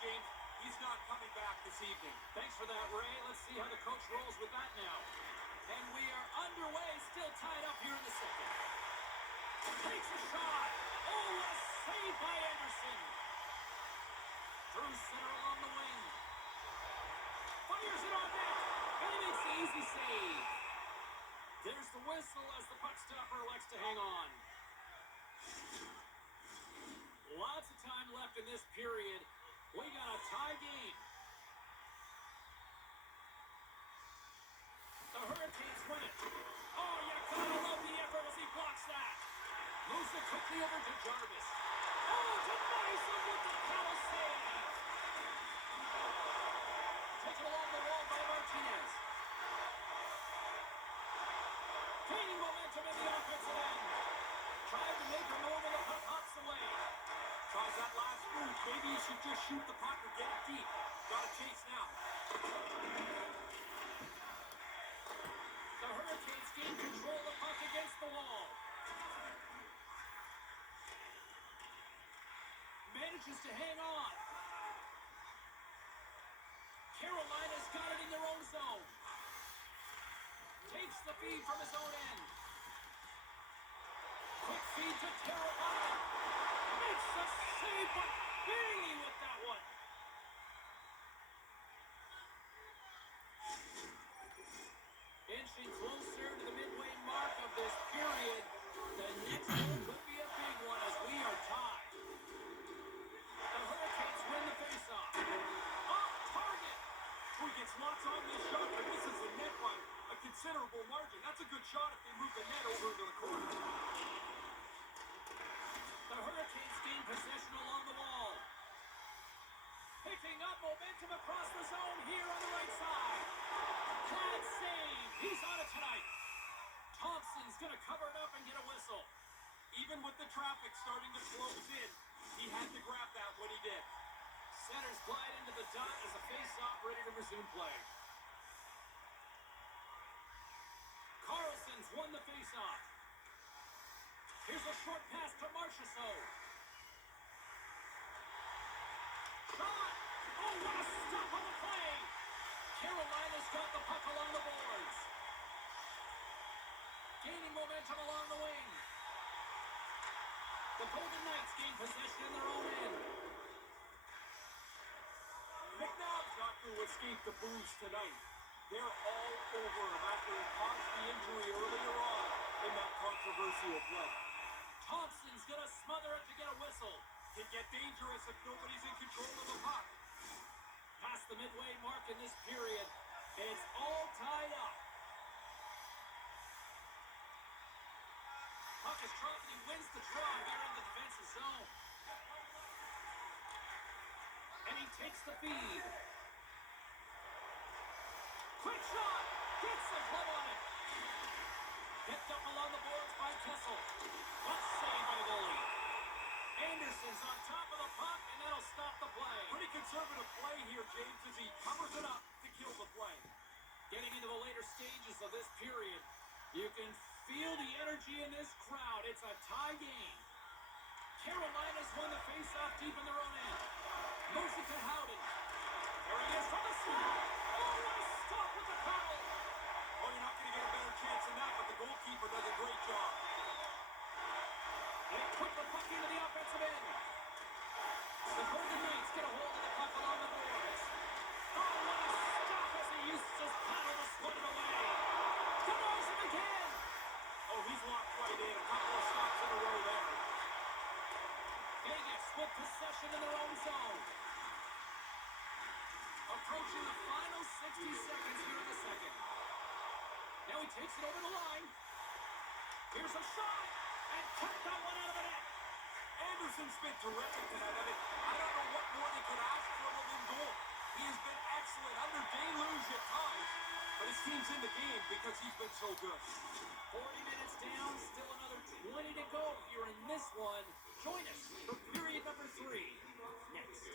James. He's not coming back this evening. Thanks for that, Ray. Let's see how the coach rolls with that now. And we are underway, still tied up here in the second. Takes a shot. Oh, a save by Anderson. Through center along the wing. Fires it on net. And he makes the easy save. There's the whistle as the puck stopper elects to hang on. Lots of time left in this period. We got a tie game. The Hurricanes win it. Oh, you gotta love the effort as he blocks that. Moves it quickly over to Jarvis. Oh, denies him with the power save. Taken along the wall by Martinez. Gaining momentum in the offensive end. Tried to make him over, the puck hops away. Tries that last move. Maybe he should just shoot the puck or get it deep. Gotta chase now. The Hurricanes gain control of the puck against the wall. Manages to hang on. Carolina's got it in their own zone. Takes the feed from his own end. Quick feed to Carolina. Makes the save, but barely with that one. Inching closer to the midway mark of this period. The next one could be a big one as we are tied. The Hurricanes win the faceoff. Off target. He gets lots on this shot, but misses the net by a considerable margin. That's a good shot if they move the net over into the corner. The Hurricanes gain possession along the wall. Picking up momentum across the zone here on the right side. Bad save. He's on it tonight. Thompson's going to cover it up and get a whistle. Even with the traffic starting to close in, he had to grab that when he did. Centers glide into the dot as a face-off ready to resume play. Carlson's won the face-off. Here's a short pass to Marchessault. Shot! Oh, what a stop on the play! Carolina's got the puck along the boards. Gaining momentum along the wing. The Golden Knights gain possession in their own end. McNabb's not going to escape the booze tonight. They're all over him after he caused the injury earlier on in that controversial play. Thompson's going to smother it to get a whistle. Can get dangerous if nobody's in control of the puck. Past the midway mark in this period, and it's all tied up. Puck is dropped and he wins the draw here in the defensive zone. And he takes the feed. Quick shot! Gets the glove on it. Picked up along the boards by Kessel. What save by the goalie. Anderson's on top of the puck, and that'll stop the play. Pretty conservative play here, James, as he covers it up to kill the play. Getting into the later stages of this period, you can feel the energy in this crowd. It's a tie game. Carolina's won the face-off deep in their own end. Moves it to Howden. There he is from the slot. Oh, what a stop with the foul. Oh, you're not going to get a better chance than that, but the goalkeeper does a great job. They put the puck into the offensive end. The Golden Knights get a hold of the puck along the boards. Oh, what a stop as he uses his paddle to split it away. Denies him again. Oh, he's locked right in. A couple of shots in a row there. Vegas with possession in their own zone. Approaching the final 60 seconds here in the second. Now he takes it over the line. Here's a shot. And kept that one out of the net. Anderson's been terrific tonight. I don't know what more they could ask from him in goal. He has been excellent under deluge at times, but his team's in the game because he's been so good. 40 minutes down, still another 20 to go here in this one. Join us for period number 3 next.